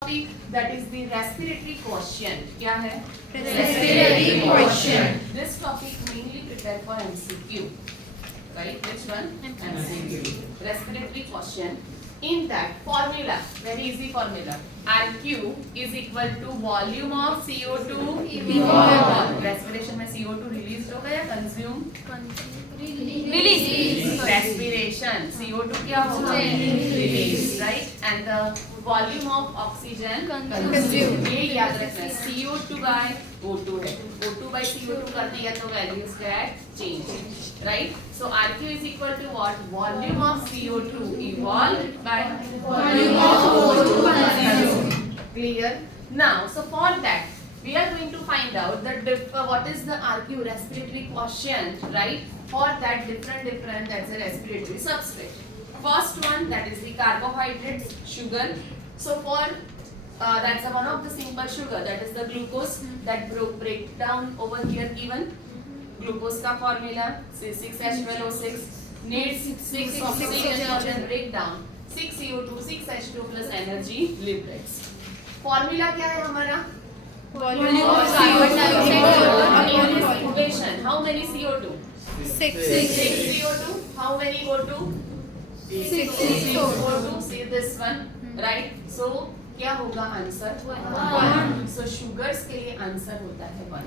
topic, that is the respiratory quotient. क्या है? Respiratory quotient. This topic mainly prepared for MCQ. Right? Which one? MCQ. Respiratory quotient. In that formula, very easy formula. RQ is equal to volume of CO2 evolved. Respiration में CO2 released होगा या consume? Release. Respiration. CO2 क्या होगा? Release. Right? And the volume of oxygen consumed. ये याद रखना है. CO2 by O2 है. O2 by CO2 कर दिया तो values get change. Right? So RQ is equal to what? Volume of CO2 evolved by Volume of O2 consumed. Clear? Now, so for that, we are going to find out that what is the RQ respiratory quotient, right? For that different that's a respiratory substrate. First one, that is the carbohydrates, sugar. So for that's one of the simple sugar, that is the glucose that break down over here given. Glucose का formula 6H12O6 needs 6 oxygen breakdown 6 CO2 6 H2 plus energy liberates. Formula क्या है हमारा? Volume of carbon dioxide In this equation, how many CO2? 6 CO2. How many O2? 6 O2. See this one, right? So क्या होगा answer? 1. So sugars के लिए answer होता है 1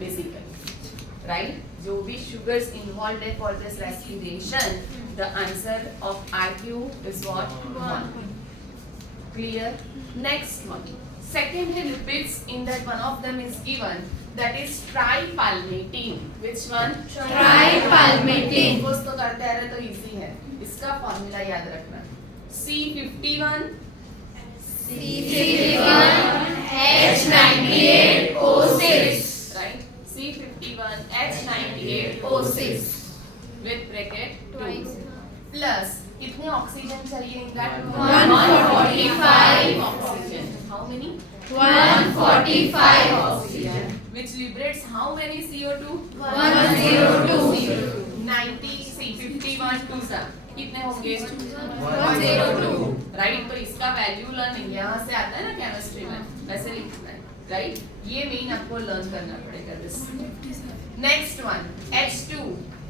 basically, right? जो भी sugars involved है for this respiration, the answer of RQ is what? 1. Clear? Next one. Second है lipids. In that one of them is given, that is tripalmitin. Which one? Tripalmitin. कुछ तो करते रहे तो easy है. इसका फॉर्मूला याद रखना. C51 C51H98O6. right? C51H98O6 with bracket 2 plus कितने ऑक्सीजन चाहिए in that? 145 oxygen. How many? 145 oxygen. Which liberates how many CO2? 102. 90 51 2 सा कितने होंगे? 102. राइट. तो इसका वैल्यू लर्न यहाँ से आता है ना केमिस्ट्री में, वैसे लिखना है. राइट. ये मेन आपको लर्न करना पड़ेगा. This next one H2,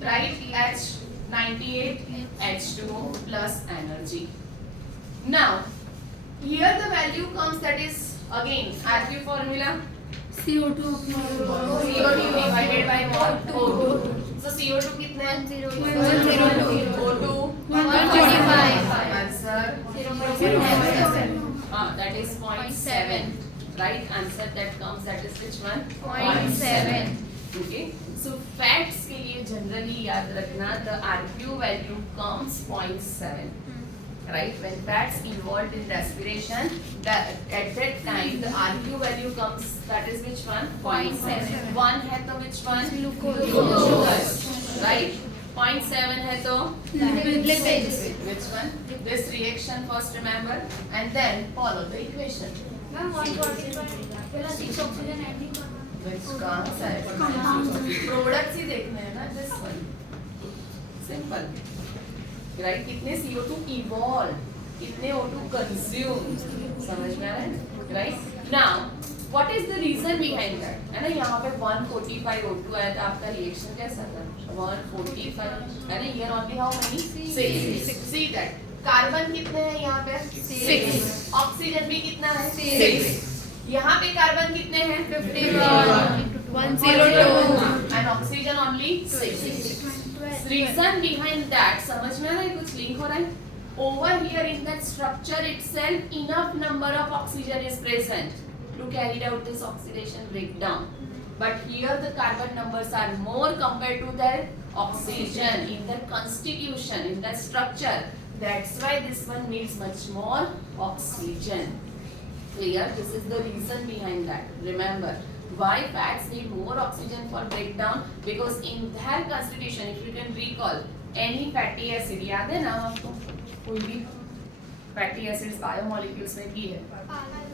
right? H98 H2O plus energy. Now here the value comes, that is again RQ formula CO2 CO2 divided by what? O2. So CO2 कितने हैं? 102. O2 145. Answer 0.7. that is 0.7. Right? Answer that comes, that is which one? 0.7. Okay. So fats के लिए generally याद रखना, the RQ value comes 0.7. Right? When fats involved in respiration, at that time the RQ value comes, that is which one? 0.7. 1 है तो which one? Glucose. Right? 0.7 है तो Lipids. which one? This reaction first remember and then follow the equation. Which कहाँ सा है? Products ही देखने हैं ना. This one. Simple. Right? कितने CO2 evolved, कितने O2 consumed, समझ में आ रहा है? Right? Now, what is the reason behind that? है ना, यहाँ पे 145 O2 आया था, आपका रिएक्शन कैसा था? 145 है ना. Here only how many? 6. See that. Carbon कितने हैं यहाँ पे? 6. ऑक्सीजन भी कितना है? 6. यहाँ पे कार्बन कितने हैं? 102. And oxygen only 6. Reason behind that, समझ में आ रहा है? कुछ लिंक हो रहा है? Over here in that structure itself, enough number of oxygen is present to carry out this oxidation breakdown. But here the carbon numbers are more compared to their oxygen in their constitution, in their structure. That's why this one needs much more oxygen. Clear? This is the reason behind that. Remember, why fats need more oxygen for breakdown? Because in their constitution, if you can recall, any fatty acid, याद है ना आपको? कोई भी fatty acids biomolecules में की है?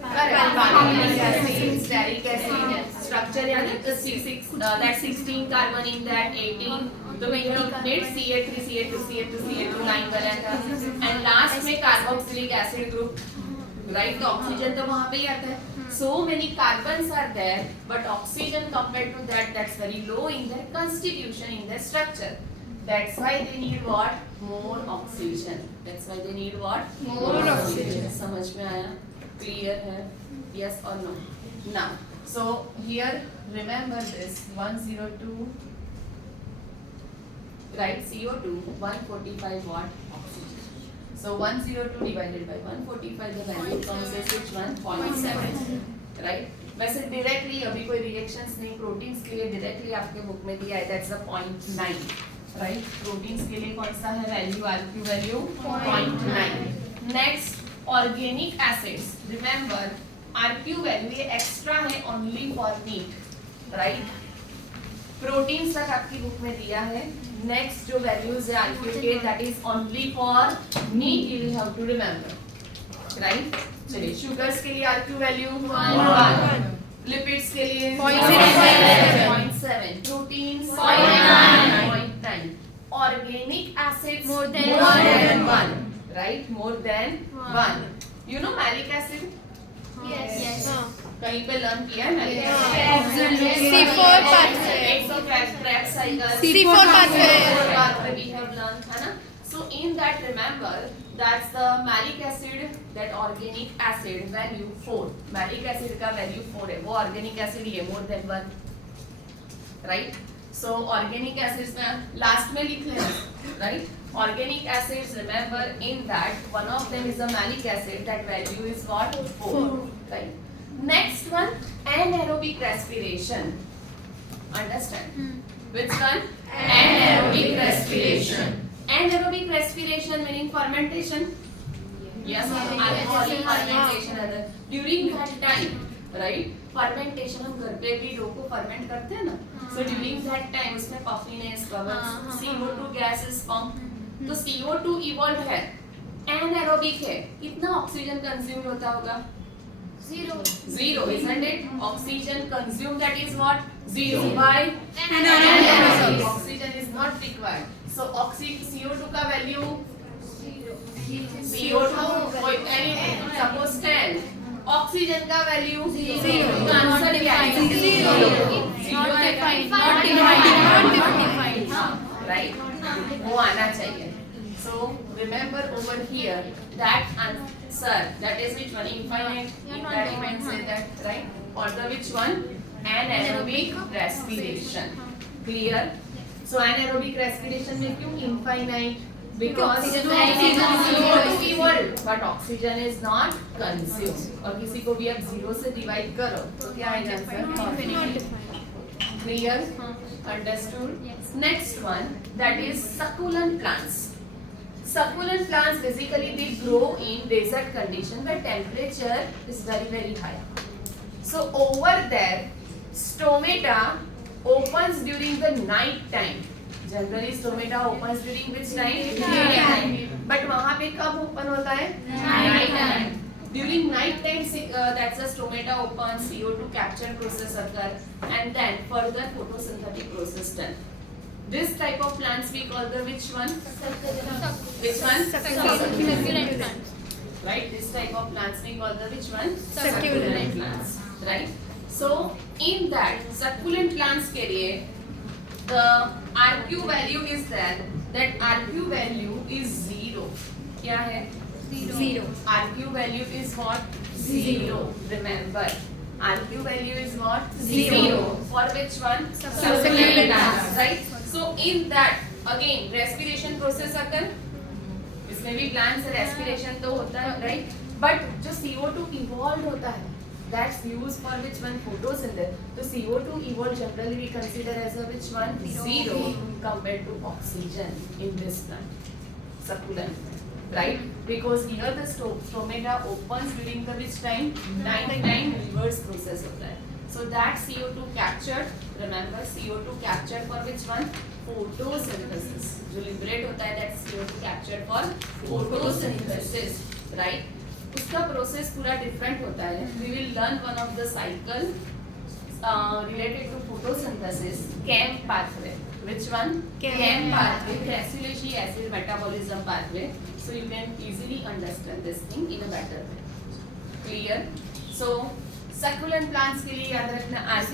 Palmitic acid, stearic acid, structure याद है? That 16 carbon in that 18. तो we need CH3, CH2, CH2, CH2 line बना था. And last में carboxylic acid group. राइट, तो ऑक्सीजन तो वहां पे ही आता है. So many carbons are there, but oxygen compared to that, that's very low in their constitution, in their structure. That's why they need what? More oxygen. That's why they need what? More oxygen. समझ में आया? Clear है? Yes or no? Now, so here remember this 102. Right, CO2 145 watt oxygen. So 102 divided by 145, the value comes as which one? 0.7. Right? वैसे directly अभी कोई reactions नहीं, proteins के लिए directly आपके book में दिया है, that's the 0.9. Right? Proteins के लिए कौन सा है value? RQ value 0.9. Next, organic acids. Remember, RQ value ये extra है only for meat. Right? Proteins तक आपकी बुक में दिया है. नेक्स्ट जो वैल्यूज है आरक्यू के, that is only for meat, you have to remember. Right, चलिए शुगर्स के लिए आरक्यू वैल्यू 1, लिपिड्स के लिए 0.7, proteins 0.9, organic acids More than 1, right, more than 1. You know malic acid, Yes. कहीं पे लर्न किया है malic Yes. C4 pathway. Krebs cycle, C4 pathway. pathway we have learned, है ना? So in that remember that's the malic acid, that organic acid value 4. Malic acid का value 4 है, वो organic acid ही है, more than 1. Right? So organic acids में last में लिख लेना, right? Organic acids, remember in that one of them is a malic acid, that value is what? 4. Right? Next one, anaerobic respiration. Understand? Which one? Anaerobic respiration. Anaerobic respiration meaning fermentation. Yes, alcoholic fermentation. During that time, right? Fermentation हम घर पे भी dough को ferment करते हैं ना. So during that time उसमें puffiness, bubbles, CO2 gas is formed. तो CO2 evolved है, anaerobic है. कितना ऑक्सीजन कंज्यूम होता होगा? Zero, isn't it? Oxygen consumed, that is what? Zero. Why? Anaerobic. Oxygen is not required. So CO2 का value? CO2 anything, suppose 10. Oxygen का value? Zero. Answer क्या है? Zero. Zero है क्या? Right? वो आना चाहिए. So remember over here that answer, that is which one? Infinite. That you can say that, right? Or the which one? Anaerobic respiration. Clear? So anaerobic respiration में क्यों infinite? Because CO2 evolved, but oxygen is not consumed. और किसी को भी आप 0 से divide करो तो क्या आएगा answer? Clear? Understood? Next one, that is succulent plants. Succulent plants basically they grow in desert condition where temperature is very high. So over there, stomata opens during the night time. Generally stomata opens during which time? Daytime. But वहाँ पे कब open होता है? Night time. During night time, that's the stomata opens, CO2 capture process occur, and then further photosynthetic process done. This type of plants we call the which one? Which one? Succulent plants. Right? This type of plants we call the which one? Succulent plants. Right? So in that succulent plants के लिए the RQ value is there. That RQ value is 0. क्या है? Zero. RQ value is what? 0. Remember. RQ value is what? 0. For which one? Succulent plants. Right? So in that again respiration process occur. इसमें भी plants से respiration तो होता है, right? But जो CO2 evolved होता है, that's used for which one? Photosynthesis. So CO2 evolved generally we consider as a which one? 0 compared to oxygen in this plant. Succulent. Right? Because here the stomata opens during the which time? Night time reverse process होता है. So that CO2 captured, remember CO2 captured for which one? Photosynthesis. जो liberate होता है that CO2 captured for photosynthesis, right? उसका process पूरा different होता है. We will learn one of the cycle related to photosynthesis, CAM pathway. Which one? CAM pathway, Crassulaceae acid metabolism pathway. So you can easily understand this thing in a better way. Clear. So succulent plants के लिए याद रखना RQ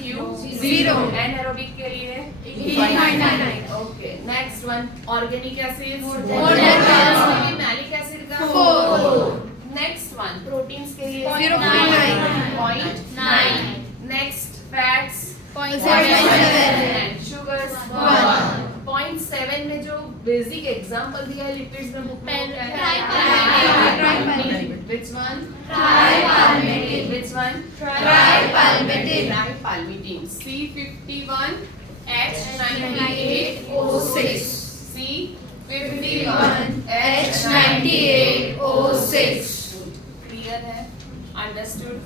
0. Anaerobic के लिए Infinite. Okay. Next one organic acids More than 1. Malic acid का 4. Next one proteins के लिए 0.9. 0.9. Next fats 0.7. And sugars 1. 0.7 में जो बेसिक एग्जांपल दिया है लिपिड्स में बुक में क्या है? Tripalmitin. Which one? Tripalmitin. Which one? Tripalmitin. Tripalmitin. C51 H98O6. C51 H98O6. Clear है? Understood?